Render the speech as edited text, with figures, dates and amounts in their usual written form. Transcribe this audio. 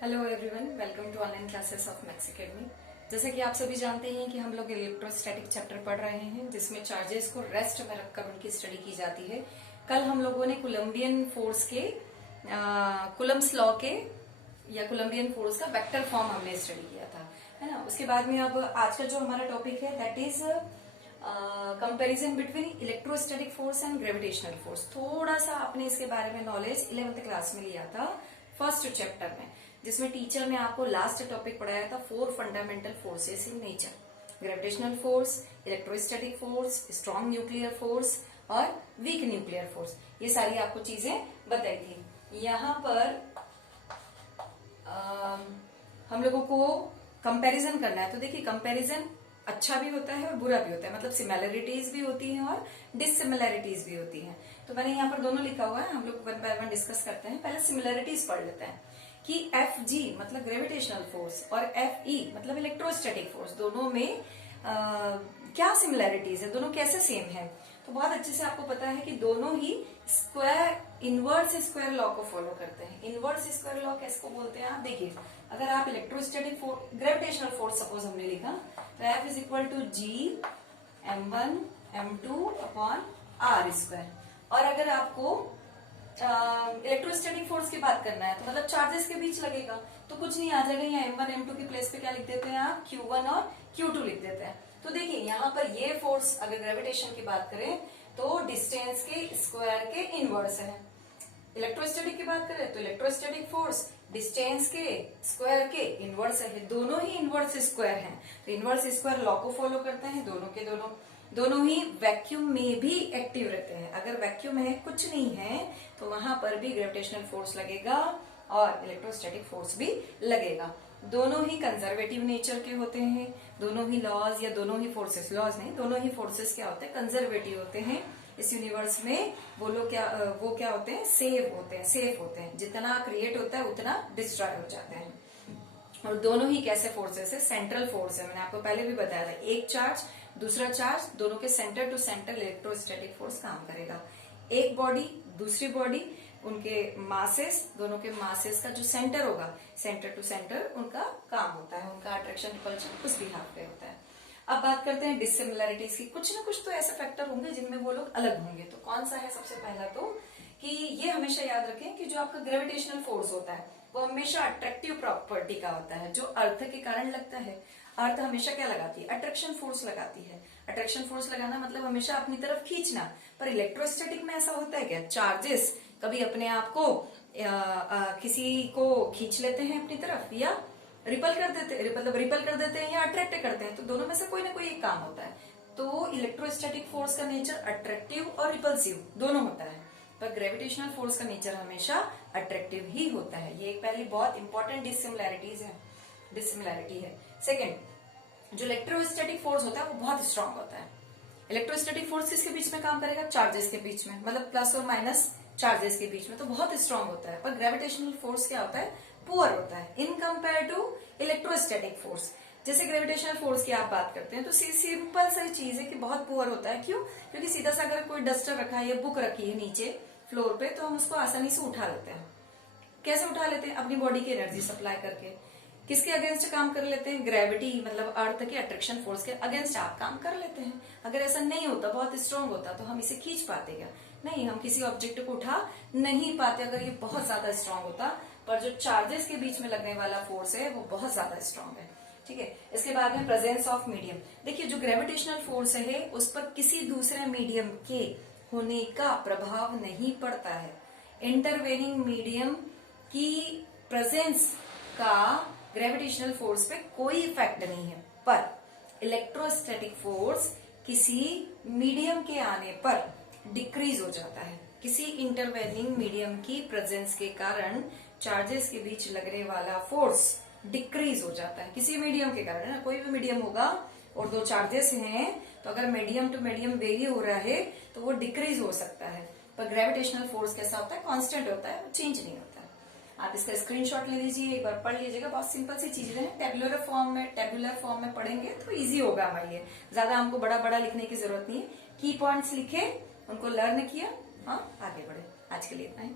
Hello everyone, welcome to online classes of maths academy. जैसे कि आप सभी जानते हैं कि हम लोग इलेक्ट्रोस्टैटिक चैप्टर पढ़ रहे हैं, जिसमें चार्जेस को रेस्ट में रखकर उनकी स्टडी की जाती है। कल हम लोगों ने कोलंबियन फोर्स के कूलम्ब्स लॉ के या कोलंबियन फोर्स का वेक्टर फॉर्म हमने स्टडी किया था, है ना। उसके बाद में अब आज का जो हमारा टॉपिक है that is comparison between electrostatic force and gravitational force. थोड़ा सा आपने इसके बारे में नॉलेज 11th क्लास में लिया था फर्स्ट चैप्टर में, जिसमें टीचर ने आपको लास्ट टॉपिक पढ़ाया था 4 fundamental forces in nature: gravitational force, electrostatic force, strong nuclear force और वीक न्यूक्लियर फोर्स। ये सारी आपको चीजें बताई थी। यहाँ पर हम लोगों को कंपैरिजन करना है। तो देखिए, कंपैरिजन अच्छा भी होता है और बुरा भी होता है, मतलब सिमिलैरिटीज भी होती हैं और डिससिमिलैरिटीज भी होती हैं। तो मैंने यहाँ पर दोनों लिखा हुआ है, हम लोग वन बाय वन डिस्कस करते हैं। पहले सिमिलैरिटीज पढ़ लेते हैं कि Fg मतलब ग्रेविटेशनल फोर्स और Fe मतलब इलेक्ट्रोस्टैटिक फोर्स, दोनों में क्या सिमिलैरिटीज है, दोनों कैसे सेम है। तो बहुत अच्छे से आपको पता है कि दोनों ही इनवर्स स्क्वायर लॉ को फॉलो करते हैं। इनवर्स स्क्वायर लॉ किसको बोलते हैं, आप देखिए। अगर आप electrostatic force, gravitational force suppose हमने लिखा, तो F is equal to G m1 m2 upon r square. और अगर आपको इलेक्ट्रोस्टैटिक फोर्स की बात करना है, तो मतलब चार्जेस के बीच लगेगा, तो कुछ नहीं आ जाएगा। यहाँ m1 m2 की प्लेस पे क्या लिख देते हैं आप, q1 और q2 लिख देते हैं। तो देखिए, यहाँ पर ये फोर्स अगर ग्रेविटेशन की बात करें तो डिस्टेंस के स्क्वायर के इनवर्स है। इलेक्ट्रोस्टैटिक की बात करें तो इलेक्ट्रोस्टैटिक फोर्स डिस्टेंस के स्क्वायर के इनवर्स है। दोनों ही इनवर्स स्क्वायर हैं, तो इनवर्स स्क्वायर लॉ को फॉलो करते हैं दोनों के दोनों ही वैक्यूम में भी एक्टिव रहते हैं। अगर वैक्यूम है, कुछ नहीं है, तो वहां पर भी ग्रेविटेशनल फोर्स लगेगा और इलेक्ट्रोस्टैटिक फोर्स भी लगेगा। दोनों ही कंजर्वेटिव नेचर के होते हैं। दोनों ही लॉज या दोनों ही फोर्सेस, लॉज नहीं, दोनों ही फोर्सेस क्या होते हैं, कंजर्वेटिव होते हैं। इस यूनिवर्स में वो क्या होते हैं, सेफ होते हैं। जितना क्रिएट होता है उतना डिस्ट्रॉय हो जाते हैं। और दोनों ही कैसे फोर्सेस है, सेंट्रल फोर्स है। मैंने आपको पहले भी बताया था, एक चार्ज दूसरा चार्ज, दोनों के centre to centre electrostatic force काम करेगा। एक बॉडी दूसरी बॉडी, उनके मासेस, दोनों के मासेस का जो सेंटर होगा, सेंटर टू सेंटर उनका काम होता है, उनका अट्रैक्शन रिपल्शन उस बिहाफ पे होता है। अब बात करते हैं डिससिमिलैरिटीज की। कुछ ना कुछ तो ऐसे फैक्टर होंगे जिनमें वो लोग अलग होंगे। तो कौन सा है, सबसे पहला तो कि ये हमेशा याद रखें कि जो आपका ग्रेविटेशनल फोर्स होता है वो हमेशा अट्रैक्टिव प्रॉपर्टी का होता है, जो अर्थ के कारण लगता है। अर्थ हमेशा क्या लगाती है, अट्रैक्शन फोर्स लगाती है। अट्रैक्शन फोर्स लगाना मतलब हमेशा अपनी तरफ खींचना। पर इलेक्ट्रोस्टैटिक में ऐसा होता है क्या, चार्जेस कभी अपने आप को किसी को खींच लेते हैं अपनी तरफ, या रिपल कर देते हैं या अट्रैक्ट करते हैं। तो दोनों में से कोई ना कोई एक काम होता है। तो इलेक्ट्रोस्टैटिक फोर्स का नेचर अट्रैक्टिव और रिपल्सिव दोनों होता है, पर ग्रेविटेशनल फोर्स का नेचर हमेशा अट्रैक्टिव ही होता है। ये एक पहली बहुत इंपॉर्टेंट डिससिमिलैरिटी है। सेकेंड, जो इलेक्ट्रोस्टैटिक फोर्स होता है वो बहुत स्ट्रांग होता है। इलेक्ट्रोस्टैटिक फोर्स किसके बीच में काम करेगा, चार्जेस के बीच में, मतलब प्लस और माइनस चार्जेस के बीच में, तो बहुत स्ट्रांग होता है। पर ग्रेविटेशनल फोर्स क्या होता है, पुअर होता है in compare to electrostatic force. जैसे ग्रेविटेशनल फोर्स की आप बात करते हैं तो सिंपल सी चीज है कि बहुत पुअर होता है। क्यों, क्योंकि सीधा सा अगर कोई डस्टर रखा है या बुक रखी है नीचे फ्लोर पे, तो हम उसको आसानी से उठा लेते हैं। कैसे उठा लेते हैं, अपनी बॉडी की एनर्जी सप्लाई करके। किसके अगेंस्ट काम कर लेते हैं, ग्रेविटी मतलब अर्थ के अट्रैक्शन फोर्स के अगेंस्ट आप काम कर लेते हैं। अगर ऐसा नहीं होता, बहुत स्ट्रांग होता, तो हम इसे खींच पाते क्या, नहीं, हम किसी ऑब्जेक्ट को उठा नहीं पाते अगर ये बहुत ज्यादा स्ट्रांग होता। पर जो चार्जेस के बीच में लगने वाला फोर्स है वो बहुत ज्यादा स्ट्रांग है। ठीक है। इसके बाद में प्रेजेंस ऑफ मीडियम। देखिए, जो ग्रेविटेशनल फोर्स है उस पर किसी दूसरे मीडियम के होने का प्रभाव नहीं पड़ता है। इंटरवेनिंग मीडियम की प्रेजेंस का ग्रेविटेशनल फोर्स पे कोई इफेक्ट नहीं है। पर इलेक्ट्रोस्टैटिक फोर्स किसी मीडियम के आने पर डिक्रीज हो जाता है। किसी इंटरवेनिंग मीडियम की प्रेजेंस के कारण चार्जेस के बीच लगने वाला फोर्स डिक्रीज हो जाता है। किसी मीडियम के कारण, है ना, कोई भी मीडियम होगा और दो चार्जेस हैं, तो अगर मीडियम टू मीडियम वेरी हो रहा है तो वो डिक्रीज हो सकता है। पर ग्रेविटेशनल फोर्स कैसा होता है, कांस्टेंट होता है, वो चेंज नहीं होता है। आप इसका स्क्रीनशॉट ले लीजिए, एक बार पढ़ लीजिएगा। बहुत सिंपल सी चीजें हैं, टेबुलर फॉर्म में पढ़ेंगे तो इजी होगा हमारे लिए। ज्यादा हमको बड़ा बड़ा लिखने की जरूरत नहीं है। की पॉइंट्स लिखे, उनको लर्न किया, हाँ, आगे बढ़े। आज के लिए इतना ही।